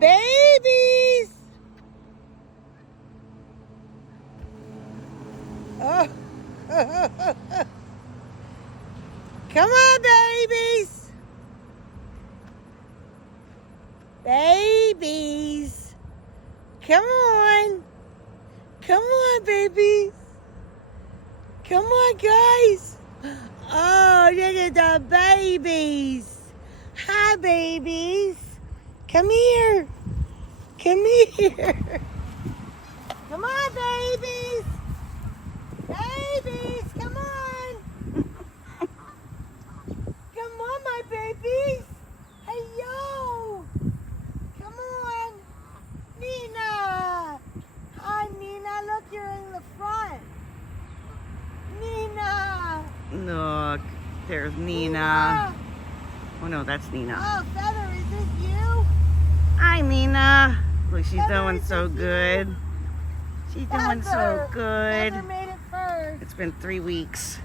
Babies! Oh. Come on, babies! Babies! Come on! Come on, babies! Come on, guys! Oh, look at the babies! Hi, babies! Come here! Come here! Come on, babies! Babies, come on! Come on, my babies! Hey, yo! Come on! Nina! Hi, Nina. Look, you're in the front. Nina! Look, there's Nina. Oh no, that's Nina. Oh, Feather, is this you? Hi, Nina. Look, she's Feather, doing is so this good. you? She's doing so good. Feather made it first. It's been 3 weeks.